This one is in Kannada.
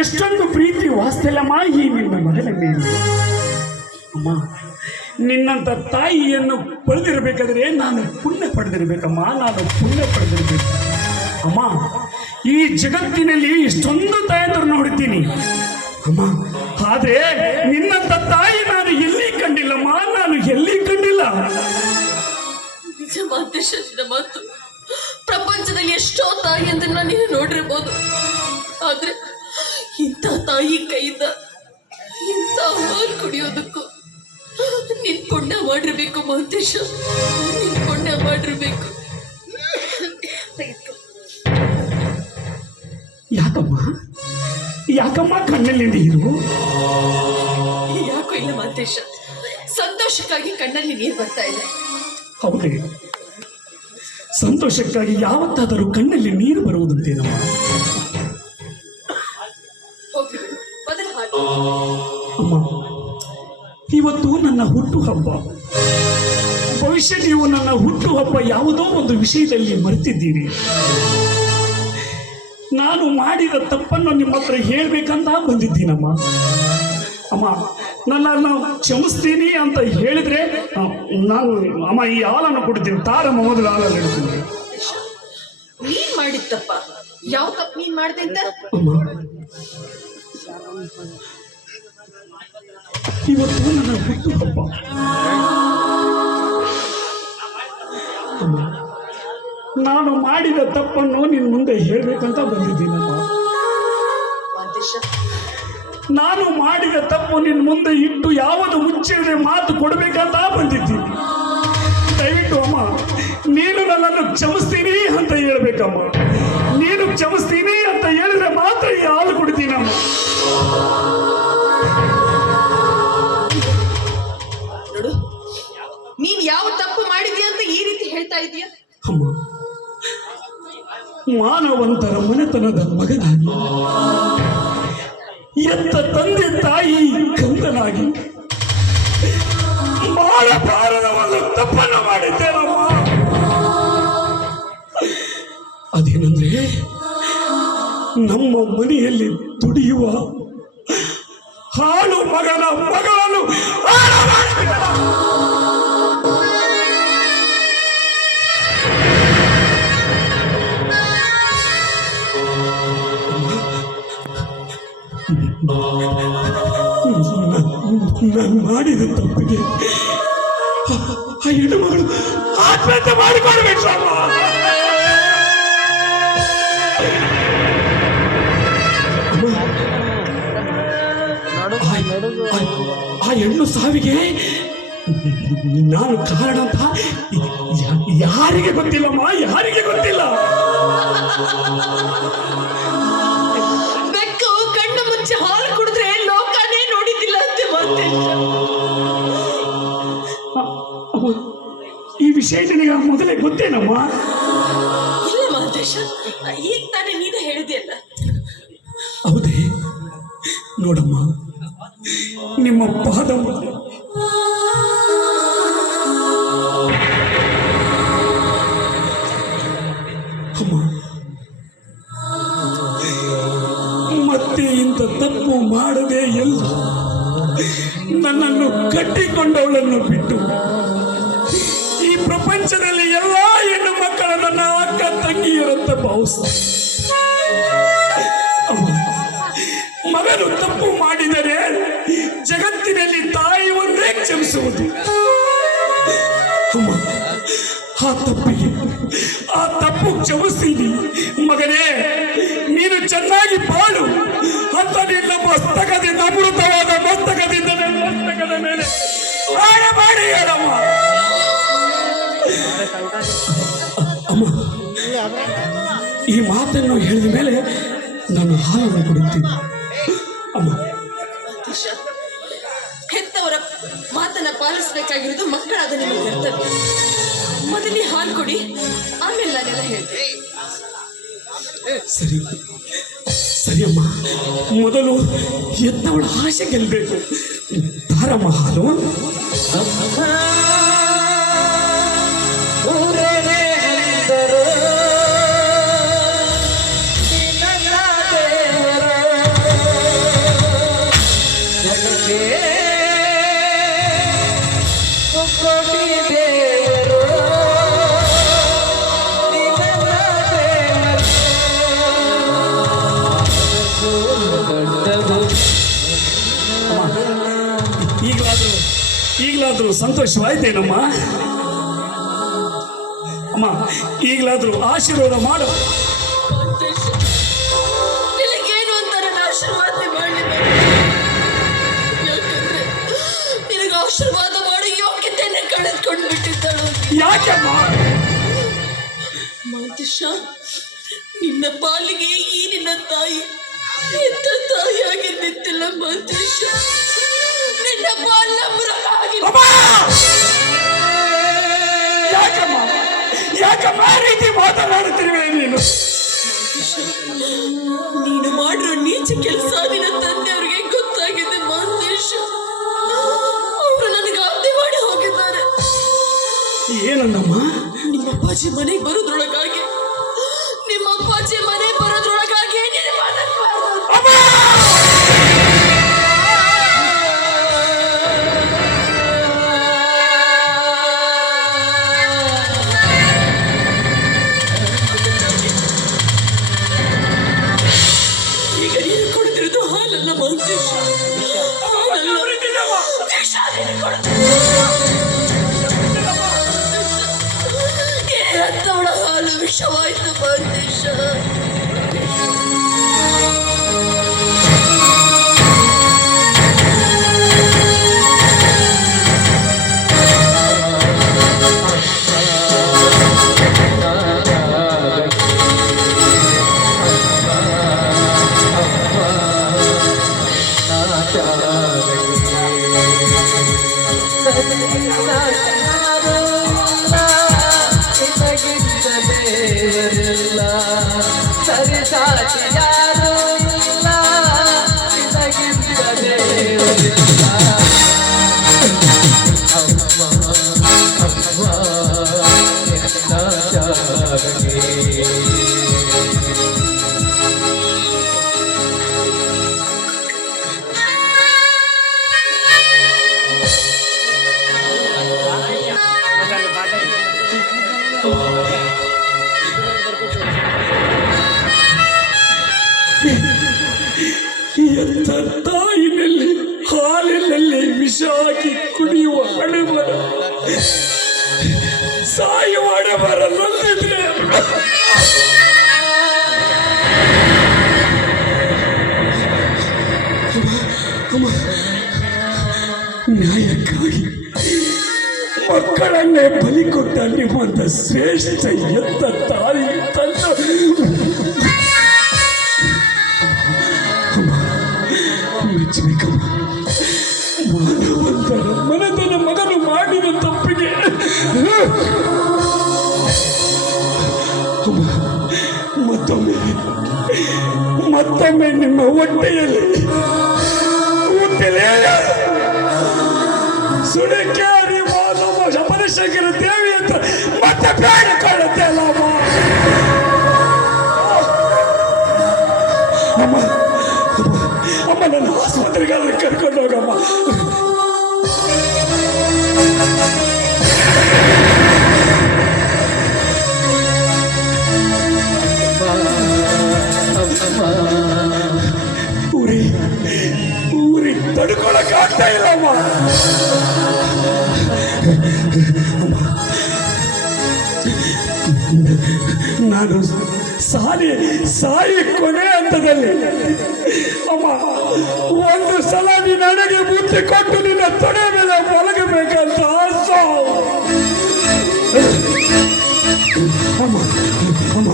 ಎಷ್ಟೊಂದು ಪ್ರೀತಿ ವಾಸ್ತಲ್ಯ ಈ ನಿನ್ನ ಮಗನ ಮೇಲೆ. ಅಮ್ಮ ನಿನ್ನಂಥ ತಾಯಿಯನ್ನು ಪಡೆದಿರಬೇಕಾದ್ರೆ ನಾನು ಪುಣ್ಯ ಪಡೆದಿರಬೇಕಮ್ಮ, ನಾನು ಪುಣ್ಯ ಪಡೆದಿರಬೇಕು. ಅಮ್ಮ, ಈ ಜಗತ್ತಿನಲ್ಲಿ ಇಷ್ಟೊಂದು ತಾಯಂದ್ರು ನೋಡ್ತೀನಿ ಅಮ್ಮ, ಆದರೆ ನಿನ್ನಂಥ ತಾಯಿ ನಾನು ಎಲ್ಲಿ ಕಂಡಿಲ್ಲಮ್ಮ, ನಾನು ಎಲ್ಲಿ ಕಂಡಿಲ್ಲ? ಪ್ರಪಂಚದಲ್ಲಿ ಎಷ್ಟೋ ತಾಯಿ ನೀನು ತಾಯಿ ಕೈಯಿಂದ ಇಂಥ ಹಾಲು ಕುಡಿಯೋದಕ್ಕೂ ನಿನ್ ಪುಣ್ಯ ಮಾಡಿರ್ಬೇಕು ಮಹಂತೇಶ ನಿನ್ ಪುಣ್ಯ ಮಾಡಿರ್ಬೇಕು. ಯಾಕಮ್ಮ? ಯಾಕಮ್ಮ ಕಣ್ಣಲ್ಲಿ ನೀರು ಯಾಕೋ ಇಲ್ಲ ಮಹಂತೇಶ ಸಂತೋಷಕ್ಕಾಗಿ ಕಣ್ಣಲ್ಲಿ ನೀರು ಬರ್ತಾ ಇದೆ. ಹೌದೇ. ಸಂತೋಷಕ್ಕಾಗಿ ಯಾವತ್ತಾದರೂ ಕಣ್ಣಲ್ಲಿ ನೀರು ಹಾಲು ಅಮ್ಮ ಇವತ್ತು ನನ್ನ ಹುಟ್ಟು ಹಬ್ಬ ಭವಿಷ್ಯ ನೀವು ನನ್ನ ಹುಟ್ಟು ಹಬ್ಬ ಯಾವುದೋ ಒಂದು ವಿಷಯದಲ್ಲಿ ಮರೆತಿದ್ದೀರಿ. ನಾನು ಮಾಡಿದ ತಪ್ಪನ್ನು ನಿಮ್ಮ ಹತ್ರ ಹೇಳ್ಬೇಕಂತ ಬಂದಿದ್ದೀನಮ್ಮ. ಅಮ್ಮ ನನ್ನನ್ನು ಕ್ಷಮಿಸ್ತೀನಿ ಅಂತ ಹೇಳಿದ್ರೆ ನಾನು ಅಮ್ಮ ಈ ಹಾಲನ್ನು ಕೊಡ್ತೀನಿ. ತಾರಮ್ಮ ಮೊದಲು ಹಾಲನ್ನು ಹೇಳ್ತೀನಿ ನೀನ್ ಮಾಡಿದ್ದಪ್ಪ ಯಾವ ತಪ್ಪು ನೀನ್ ಮಾಡ್ದೆ ಅಂತ? ಇವತ್ತು ನನ್ನ ಹುಟ್ಟು ಹಬ್ಬ ನಾನು ಮಾಡಿದ ತಪ್ಪನ್ನು ನಿನ್ನ ಮುಂದೆ ಹೇಳ್ಬೇಕಂತ ಬಂದಿದ್ದೀನಮ್ಮ ಮಾತೇಶ ನಾನು ಮಾಡಿದ ತಪ್ಪು ನಿನ್ನ ಮುಂದೆ ಇಟ್ಟು ಯಾವುದು ಮುಚ್ಚಿದ್ರೆ ಮಾತು ಕೊಡಬೇಕಂತ ಬಂದಿದ್ದೀನಿ ದಯವಿಟ್ಟು ಅಮ್ಮ, ನೀನು ನನ್ನನ್ನು ಕ್ಷಮಿಸ್ತೀನಿ ಅಂತ ಹೇಳ್ಬೇಕಮ್ಮ. ನೀನು ಕ್ಷಮಿಸ್ತೀನಿ ಅಂತ ಹೇಳಿದ್ರೆ ಮಾತ್ರ ಈ ಹಾಲು ಕೊಡ್ತೀನಮ್ಮ. ಮಾನವಂತರ ಮನೆತನದ ಮಗನಾಗಿ. ಎತ್ತ ತಂದೆ ತಾಯಿ ಕಂದನಾಗಿ ಮಾಡಬಾರದ ಒಂದು ತಪ್ಪನ್ನು ಮಾಡಿದ್ದೇನಮ್ಮ? ಅದೇನಂದ್ರೆ, ನಮ್ಮ ಮನೆಯಲ್ಲಿ ದುಡಿಯುವ ಹಾಳು ಮಗನ ಮಗಳನ್ನು ನಾನು ಮಾಡಿದ ತಪ್ಪಿಗೆ ಆ- ಆ ಹೆಣ್ಣು ಮಗಳು ಆತ್ಮಹತ್ಯೆ ಮಾಡಿಕೊಳ್ಬೇಕು ಆ- ಹೆಣ್ಣು ಸಾವಿಗೆ ನಾನು ಕಾರಣ ಅಂತ ಯಾರಿಗೆ ಗೊತ್ತಿಲ್ಲಮ್ಮ ಯಾರಿಗೆ ಗೊತ್ತಿಲ್ಲ? ಈ ವಿಷಯ ನನಗೆ ಮೊದಲೇ ಗೊತ್ತೇನಮ್ಮ ಇಲ್ಲ ಮಾತೇಶ ಈಗ ತಾನೇ ನೀನೇ ಹೇಳಿದೆಯಲ್ಲ ಹೌದೇ? ನೋಡಮ್ಮ ನಿಮ್ಮ ಪಾದ ಅಮ್ಮ ಮತ್ತೆ ಇಂಥ ತಪ್ಪು ಮಾಡದೆ ಎಲ್ಲ ನನ್ನನ್ನು ಕಟ್ಟಿಕೊಂಡವಳನ್ನು ಬಿಟ್ಟು ಪ್ರಪಂಚದಲ್ಲಿ ಎಲ್ಲ ಹೆಣ್ಣು ಮಕ್ಕಳನ್ನು ನಾವು ಅಕ್ಕ ತಂಗಿಯರಂತೆ ಭಾವಿಸ್ತಾರೆ ಅಮ್ಮ, ಮಗನು ತಪ್ಪು ಮಾಡಿದರೆ ಜಗತ್ತಿನಲ್ಲಿ ತಾಯಿ ಒಂದೇ ಕ್ಷಮಿಸುವುದು. ಆ ತಪ್ಪಿಗೆ ಆ ತಪ್ಪು ಕ್ಷಮಿಸ್ತೀನಿ ಮಗನೇ ನೀನು ಚೆನ್ನಾಗಿ ಬಾಳು. ಅಂತ ನಿನ್ನ ಮಸ್ತಕದಿಂದ ಅಮೃತವಾದ ಮಸ್ತಕದಿಂದ ಮಸ್ತಕದ ಮೇಲೆ ಮಾಡಿ ಹೇಳಮ್ಮ. ಅಮ್ಮ ಈ ಮಾತನ್ನು ಹೇಳಿದ ಮೇಲೆ ನಾನು ಹಾಲನ್ನು ಕೊಡುತ್ತೇನೆ ಅಮ್ಮ. ಹೆತ್ತವರ ಮಾತನ್ನ ಪಾಲಿಸಬೇಕಾಗಿರೋದು ಮಕ್ಕಳಾದ ನಿಮ್ಮ ಕರ್ತವ್ಯ. ಮೊದಲೇ ಹಾಲು ಕೊಡಿ ಆಮೇಲೆ ನಾನೆಲ್ಲ ಹೇಳ್ತೇನೆ. ಸರಿ. ಅಮ್ಮ. ಮೊದಲು ಎತ್ತವಳ ಆಸೆ ಗೆಲ್ಲಬೇಕು ತಾರಮ್ಮ ಹಾಲು. ಈಗಲಾದ್ರೂ ಈಗಲಾದರೂ ಸಂತೋಷವಾಯ್ತೇನಮ್ಮ? ಅಮ್ಮ ಈಗಲಾದ್ರೂ ಆಶೀರ್ವಾದ ಮಾಡು. ಯೋಗ್ಯತೆಯನ್ನೇ ಯಾಕಮ್ಮ? ಬಿಟ್ಟಿದ್ದಳು ಯಾಕೆಮ್ಮ ಮಾಂತೇಶ ನಿನ್ನ ಪಾಲಿಗೆ ಈ ನಿನ್ನ ತಾಯಿ. ಎಂತ ತಾಯಿಯಾಗಿ ನಿಂತಿಲ್ಲ ಮಾಂತೇಶ ನಿನ್ನ ಪಾಲಿನ ಮೃಗ ಆಗಿ ಯಾಕಮ್ಮ? ಯಾಕಮ್ಮ ರೀತಿ ಮಾತನಾಡುತ್ತಿರುವೆ ನೀನು? ನೀನು ಮಾಡಿರೋ ನೀಚ ಕೆಲಸ મને એક બરો દ્રોણકાર ಹಾಲು ವಿಷವಾಯ್ತು ಮಾಂತೇಶ ಸರಿ ಸಾಟಿ আছে ತಾಯಿನಲ್ಲಿ ಹಾಲಿನಲ್ಲಿ ವಿಷ ಹಾಕಿ ಕುಡಿಯುವ ಹಣೆಬರ ಸಾಯುವ ಹಣೆಬರ ನಲ್ಲಿದ್ರೆ ನ್ಯಾಯಕ್ಕಾಗಿ ಮಕ್ಕಳನ್ನೇ ಬಲಿ ಕೊಟ್ಟ ನಿಮ್ಮಂತ ಶ್ರೇಷ್ಠ ಎತ್ತ ತಾಯಿ ತನ್ನ ಮತ್ತೊಮ್ಮೆ ನಿಮ್ಮ ಹೊಟ್ಟೆಯಲ್ಲಿ. ಸುಳಿಕ್ಯಾರಿ ಮಾನವ ದೇವಿ ಅಂತ ಮತ್ತೆ ಬೇಡಿಕೊಳ್ಳುತ್ತೆ ಅಲ್ಲ ಅಮ್ಮ ಅಮ್ಮ ಅಮ್ಮ ಅಮ್ಮ ನನ್ನ ಆಸ್ಪತ್ರೆಗಾದ್ರೆ ಕರ್ಕೊಂಡು ಹೋಗಮ್ಮ. ತಡ್ಕೊಳಕ್ ಆಗ್ತಾ ಇಲ್ಲಮ್ಮ ನಾನು ಸಾಲಿ ಸಾಯಿ ಕೊನೆ ಹಂತದಲ್ಲಿ. ಅಮ್ಮ, ಒಂದು ಸಲ ನೀ ನನಗೆ ಬುದ್ಧಿ ಕೊಟ್ಟು ನಿನ್ನ ತೊಡೆ ಮೇಲೆ ಮಲಗಬೇಕಂತ ಆಸೆ. ಅಮ್ಮ ಅಮ್ಮ